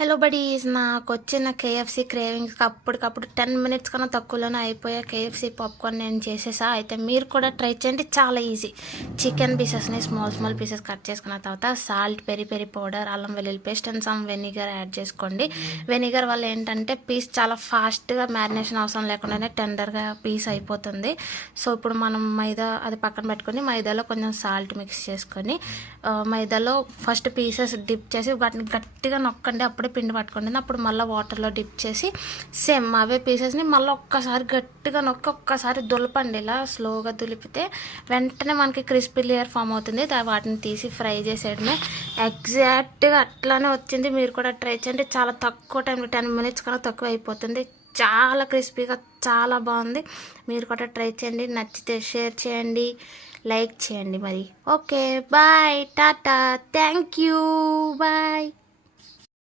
Hello buddies, నాకు వచ్చిన KFC క్రేవింగ్స్కి అప్పటికప్పుడు 10 మినిట్స్ కన్నా తక్కువలోనే అయిపోయా కేఎఫ్సీ పాప్కార్న్ నేను చేసేసా. అయితే మీరు కూడా ట్రై చేయండి, చాలా ఈజీ. చికెన్ పీసెస్ని స్మాల్ పీసెస్ కట్ చేసుకున్న తర్వాత సాల్ట్, పెరి పెరి పౌడర్, అల్లం వెల్లుల్లి paste and some vinegar add చేసుకోండి. వెనిగర్ వల్ల ఏంటంటే పీస్ చాలా ఫాస్ట్గా మ్యారినేషన్ అవసరం లేకుండానే టెండర్గా పీస్ అయిపోతుంది. సో ఇప్పుడు మనం మైదా అది పక్కన పెట్టుకొని మైదాలో కొంచెం సాల్ట్ మిక్స్ చేసుకొని మైదాలో ఫస్ట్ పీసెస్ డిప్ చేసి వాటిని గట్టిగా నొక్కండి, అప్పుడే పిండి పట్టుకుంటుంది. అప్పుడు మళ్ళీ వాటర్లో డిప్ చేసి సేమ్ అవే పీసెస్ని మళ్ళీ ఒక్కసారి గట్టిగా నొక్కి ఒక్కసారి దులపండి. ఇలా స్లోగా దులిపితే వెంటనే మనకి క్రిస్పీ లేయర్ ఫామ్ అవుతుంది. వాటిని తీసి ఫ్రై చేసేయడమే. ఎగ్జాక్ట్గా అట్లానే వచ్చింది. మీరు కూడా ట్రై చేయండి, చాలా తక్కువ టైంలో 10 మినిట్స్ కన్నా తక్కువ అయిపోతుంది. చాలా క్రిస్పీగా చాలా బాగుంది. మీరు కూడా ట్రై చేయండి, నచ్చితే షేర్ చేయండి, లైక్ చేయండి. మరి okay, bye, tata, thank you, bye.